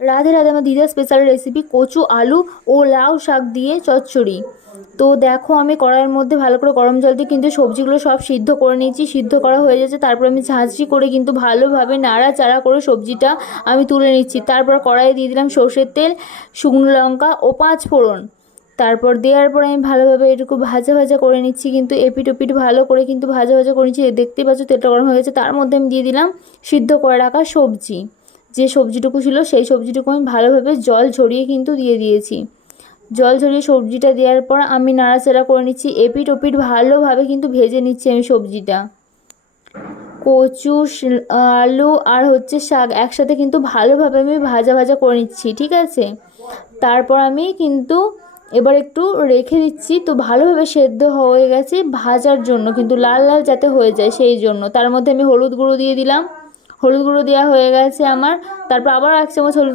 রাধে রাধে, আমার দিদার special recipe কচু আলু ও লাউ শাক দিয়ে চচ্চড়ি। তো দেখো, আমি কড়াইয়ের মধ্যে ভালো করে গরম জল দিয়ে কিন্তু সবজিগুলো সব সিদ্ধ করে নিয়েছি। সিদ্ধ করা হয়ে যাচ্ছে, তারপর আমি ঝাঁঝরি করে কিন্তু ভালোভাবে নাড়াচাড়া করে সবজিটা আমি তুলে নিচ্ছি। তারপর কড়াইয়ে দিয়ে দিলাম সর্ষের তেল, শুকনো লঙ্কা ও 5 ফোড়ন। তারপর দেওয়ার পর আমি ভালোভাবে এটুকু ভাজা ভাজা করে নিচ্ছি, কিন্তু এপিট ওপিট ভালো করে কিন্তু ভাজা ভাজা করে নিচ্ছি। দেখতেই পাচ্ছ তেলটা গরম হয়ে গেছে। তার মধ্যে আমি দিয়ে দিলাম সিদ্ধ করে রাখা সবজি। যে সবজিটুকু ছিল সেই সবজিটুকু আমি ভালোভাবে জল ঝরিয়ে কিন্তু দিয়ে দিয়েছি। জল ঝরিয়ে সবজিটা দেওয়ার পর আমি নাড়াচাড়া করে নিচ্ছি, এপিট ওপিট ভালোভাবে কিন্তু ভেজে নিচ্ছি আমি সবজিটা। কচু, আলু আর হচ্ছে শাক একসাথে কিন্তু ভালোভাবে আমি ভাজা ভাজা করে নিচ্ছি, ঠিক আছে। তারপর আমি কিন্তু এবার একটু রেখে দিচ্ছি। তো ভালোভাবে সেদ্ধ হয়ে গেছে ভাজার জন্য, কিন্তু লাল লাল যাতে হয়ে যায় সেই জন্য। তার মধ্যে আমি হলুদ গুঁড়ো দিয়ে দিলাম। হলুদ গুঁড়ো দেওয়া হয়ে গেছে আমার। তারপর আবার 1 চামচ হলুদ